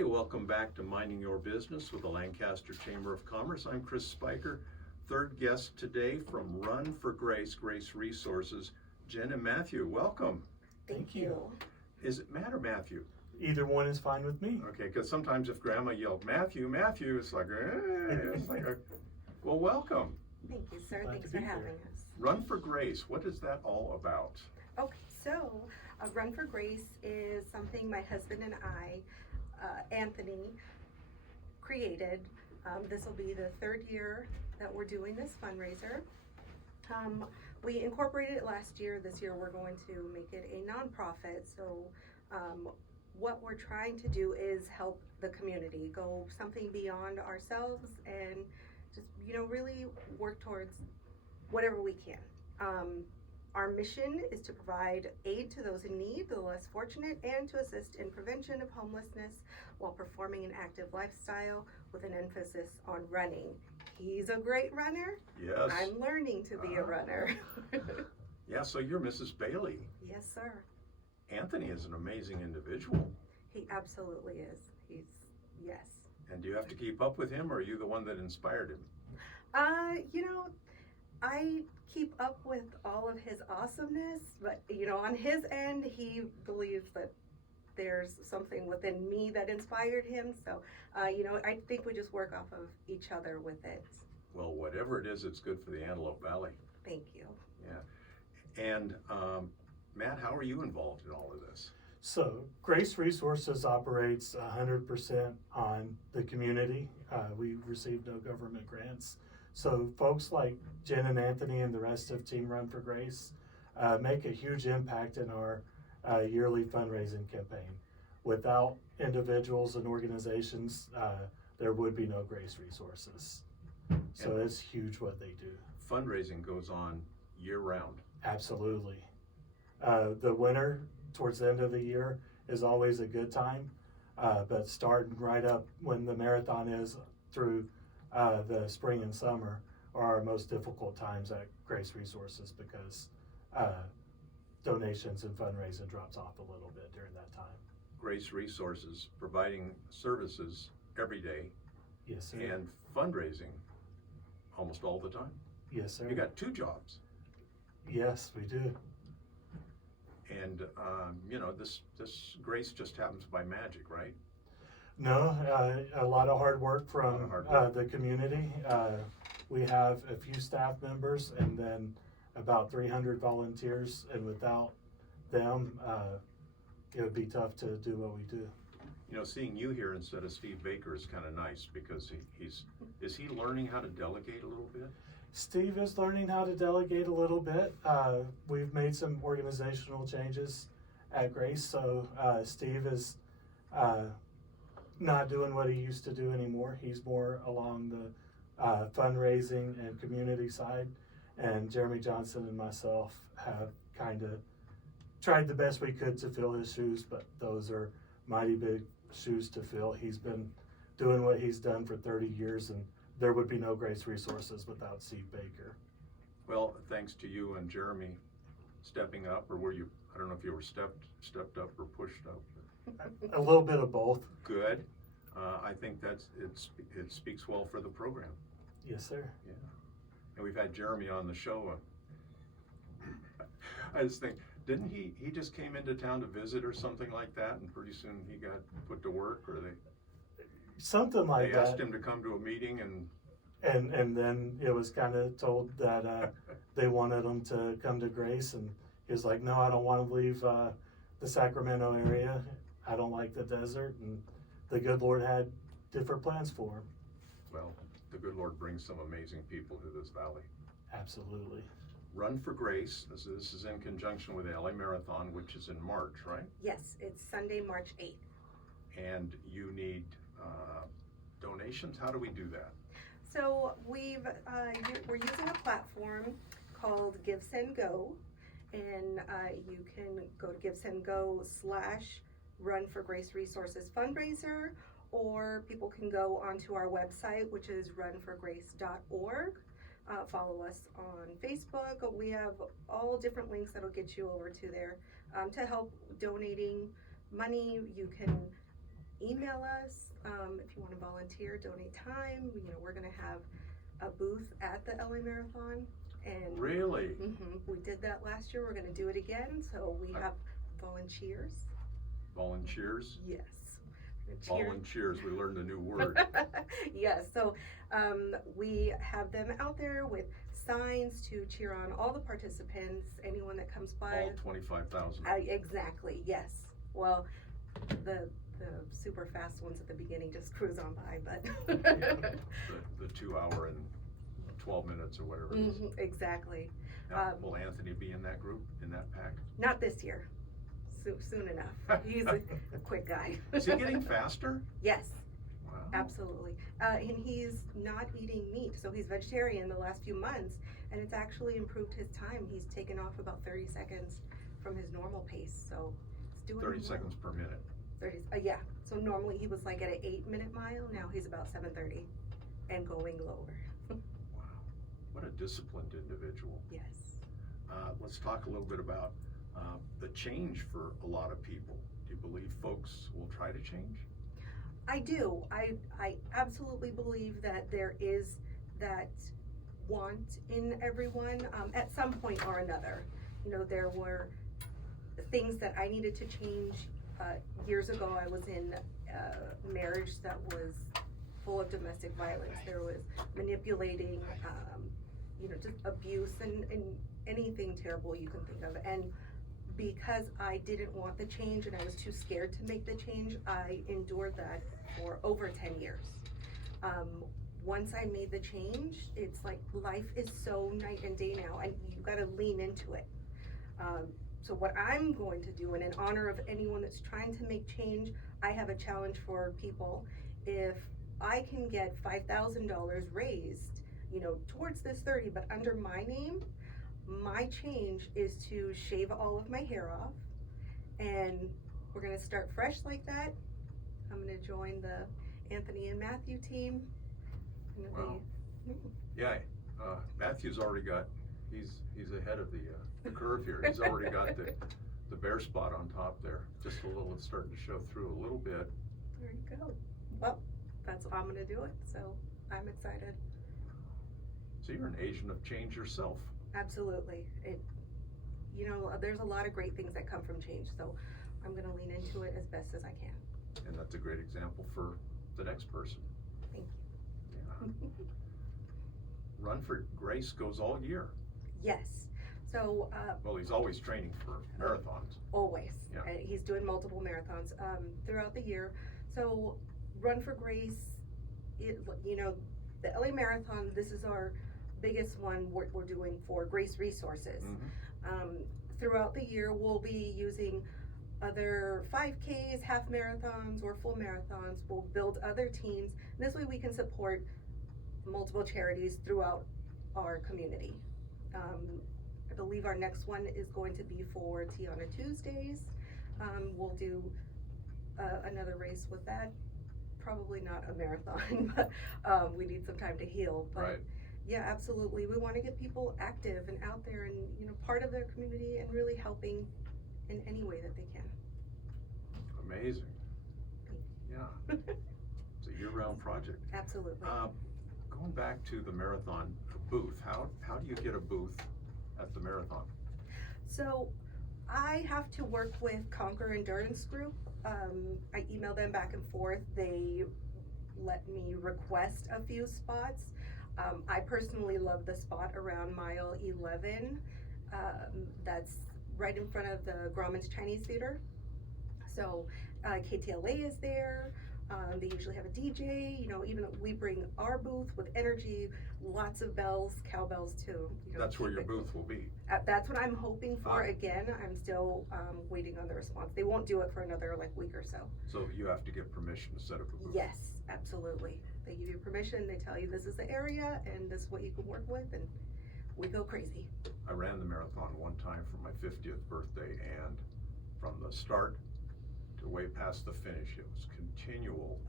Hey, welcome back to Minding Your Business with the Lancaster Chamber of Commerce. I'm Chris Spiker. Third guest today from Run for Grace, Grace Resources, Jen and Matthew. Welcome. Thank you. Is it Matt or Matthew? Either one is fine with me. Okay, because sometimes if Grandma yelled Matthew, Matthew, it's like, well, welcome. Thank you, sir. Glad Thanks to for be here. having us. Run for Grace, what is that all about? Okay, so Run for Grace is something my husband and I, Anthony, created. This will be the third year that we're doing this fundraiser. We incorporated it last year. This year we're going to make it a nonprofit. So what we're trying to do is help the community, go something beyond ourselves and just, really work towards whatever we can. Our mission is to provide aid to those in need, the less fortunate, and to assist in prevention of homelessness while performing an active lifestyle with an emphasis on running. He's a great runner. Yes. I'm learning to be a runner. Yeah, so you're Mrs. Bailey. Yes, sir. Anthony is an amazing individual. He absolutely is. Yes. And do you have to keep up with him, or are you the one that inspired him? I keep up with all of his awesomeness, but on his end, he believes that there's something within me that inspired him. So, I think we just work off of each other with it. Well, whatever it is, it's good for the Antelope Valley. Thank you. Yeah. And Matt, how are you involved in all of this? So Grace Resources operates 100% on the community. We receive no government grants. So folks like Jen and Anthony and the rest of Team Run for Grace make a huge impact in our yearly fundraising campaign. Without individuals and organizations, there would be no Grace Resources. So it's huge what they do. Fundraising goes on year round. Absolutely. The winter, towards the end of the year, is always a good time, but starting right up when the marathon is through the spring and summer are our most difficult times at Grace Resources because donations and fundraising drops off a little bit during that time. Grace Resources providing services every day. Yes, sir. And fundraising almost all the time. Yes, sir. You got two jobs. Yes, we do. And this Grace just happens by magic, right? No, a lot of hard work from the community. We have a few staff members and then about 300 volunteers, and without them, it would be tough to do what we do. Seeing you here instead of Steve Baker is kind of nice because is he learning how to delegate a little bit? Steve is learning how to delegate a little bit. We've made some organizational changes at Grace, so Steve is not doing what he used to do anymore. He's more along the fundraising and community side, and Jeremy Johnson and myself have kind of tried the best we could to fill his shoes, but those are mighty big shoes to fill. He's been doing what he's done for 30 years, and there would be no Grace Resources without Steve Baker. Well, thanks to you and Jeremy stepping up, or were you, I don't know if you were stepped up or pushed up. A little bit of both. Good. I think it speaks well for the program. Yes, sir. Yeah. And we've had Jeremy on the show. I just think, didn't he just came into town to visit or something like that, and pretty soon he got put to work, or Something like they that. asked him to come to a meeting and And then it was kind of told that they wanted him to come to Grace, and he was like, no, I don't want to leave the Sacramento area. I don't like the desert, and the good Lord had different plans for him. well, the good Lord brings some amazing people to this valley. Absolutely. Run for Grace, this is in conjunction with the LA Marathon, which is in March, right? Yes, it's Sunday, March 8th. And you need donations. How do we do that? So we're using a platform called Give Send Go, and you can go to GiveSendGo/Run for Grace Resources fundraiser, or people can go onto our website, which is runforgrace.org. Follow us on Facebook. We have all different links that'll get you over to there to help donating money. You can email us if you want to volunteer, donate time. We're going to have a booth at the LA Marathon. And Really? we did that last year. We're going to do it again. So we have volunteers. Volunteers? Yes. Volunteers, we learned a new word. Yes, so we have them out there with signs to cheer on all the participants, anyone that comes by. All 25,000. Exactly, yes. Well, the super fast ones at the beginning just cruise on by, but. The 2 hour and 12 minutes or whatever it is. Exactly. Now, will Anthony be in that group, in that pack? Not this year. Soon enough. He's a quick guy. Is he getting faster? Yes. Wow. Absolutely. And he's not eating meat, so he's vegetarian the last few months, and it's actually improved his time. He's taken off about 30 seconds from his normal pace, so it's doing 30 well. seconds per minute. 30, yeah. So normally he was like at an 8-minute mile, now he's about 7:30 and going lower. Wow. What a disciplined individual. Yes. Let's talk a little bit about the change for a lot of people. Do you believe folks will try to change? I do. I absolutely believe that there is that want in everyone at some point or another. There were things that I needed to change. Years ago, I was in a marriage that was full of domestic violence. There was manipulating, just abuse and anything terrible you can think of. And because I didn't want the change and I was too scared to make the change, I endured that for over 10 years. Once I made the change, it's like life is so night and day now, and you gotta lean into it. So what I'm going to do, and in honor of anyone that's trying to make change, I have a challenge for people. If I can get $5,000 raised, towards this 30, but under my name, my change is to shave all of my hair off, and we're gonna start fresh like that. I'm gonna join the Anthony and Matthew team. Wow. Yeah, Matthew's already got, he's ahead of the curve here. He's already got the bare spot on top there. Just a little, it's starting to show through a little bit. There you go. Well, I'm gonna do it, so I'm excited. So you're an agent of change yourself. Absolutely. There's a lot of great things that come from change, so I'm gonna lean into it as best as I can. And that's a great example for the next person. Thank you. Yeah. Run for Grace goes all year. Yes. So. Well, he's always training for marathons. Always. Yeah. He's doing multiple marathons throughout the year. So Run for Grace, the LA Marathon, this is our biggest one we're doing for Grace Resources. Mm-hmm. Throughout the year, we'll be using other 5Ks, half marathons, or full marathons. We'll build other teams. And this way we can support multiple charities throughout our community. I believe our next one is going to be for Tiana Tuesdays. We'll do another race with that. Probably not a marathon, but we need some time to heal. But right. Yeah, absolutely. We want to get people active and out there and part of their community and really helping in any way that they can. Amazing. Yeah. It's a year-round project. Absolutely. Going back to the marathon booth, how do you get a booth at the marathon? So I have to work with Conquer Endurance Group. I email them back and forth. They let me request a few spots. I personally love the spot around mile 11. That's right in front of the Grauman's Chinese Theater. So KTLA is there. They usually have a DJ. Even we bring our booth with energy, lots of bells, cowbells too. That's where your booth will be. That's what I'm hoping for. Again, I'm still waiting on the response. They won't do it for another week or so. So you have to get permission to set up a booth. Yes, absolutely. They give you permission. They tell you this is the area and this is what you can work with, and we go crazy. I ran the marathon one time for my 50th birthday, and from the start to way past the finish, it was continual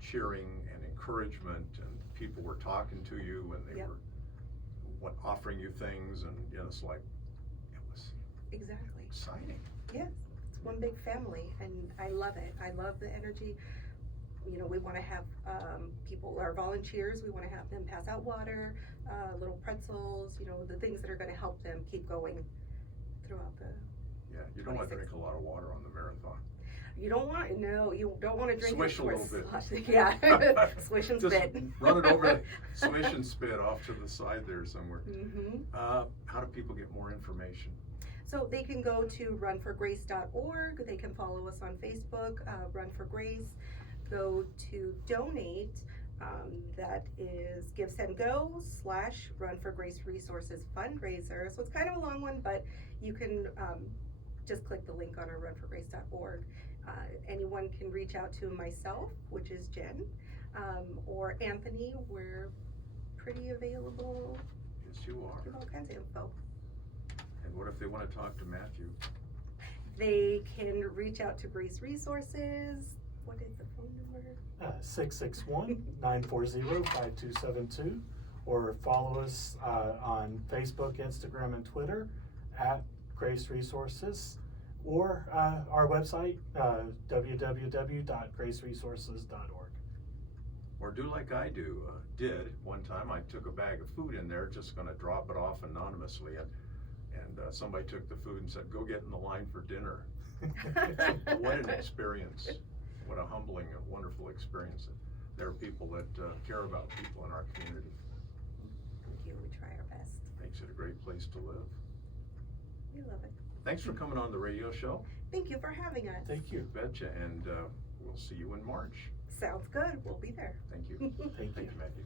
cheering and encouragement, and people were talking to you, and they were offering you things, and it's like, it was exactly exciting. Yes, that's it's one big family, and I love it. I love the energy. You know, we want to have people, our volunteers, we want to have them pass out water, little pretzels, you know, the things that are going to help them keep going throughout the. Yeah, you don't want to 26. drink a lot of water on the marathon. You don't want to drink Swish it a little bit. Yeah, swish and Just spit. run it over, swish and spit off to the side there somewhere. Mm-hmm. How do people get more information? So they can go to runforgrace.org. They can follow us on Facebook, Run for Grace. Go to donate. That is GiveSendGo/Run for Grace Resources fundraiser. So it's kind of a long one, but you can just click the link on our runforgrace.org. Anyone can reach out to myself, which is Jen, or Anthony. We're pretty available. Yes, you are. Give all kinds of info. And what if they want to talk to Matthew? They can reach out to Grace Resources. What is the phone number? 661-940-5272, or follow us on Facebook, Instagram, and Twitter at Grace Resources, or our website, www.graceresources.org. Or do like I did one time. I took a bag of food in there, just going to drop it off anonymously, and somebody took the food and said, "Go get in the line for dinner." What an experience! What a humbling and wonderful experience. There are people that care about people in our community. Thank you. We try our best. Makes it a great place to live. We love it. Thanks for coming on the radio show. Thank you for having us. Thank you. Betcha, and we'll see you in March. Sounds good. We'll be there. Thank you. Thank you. Matthew.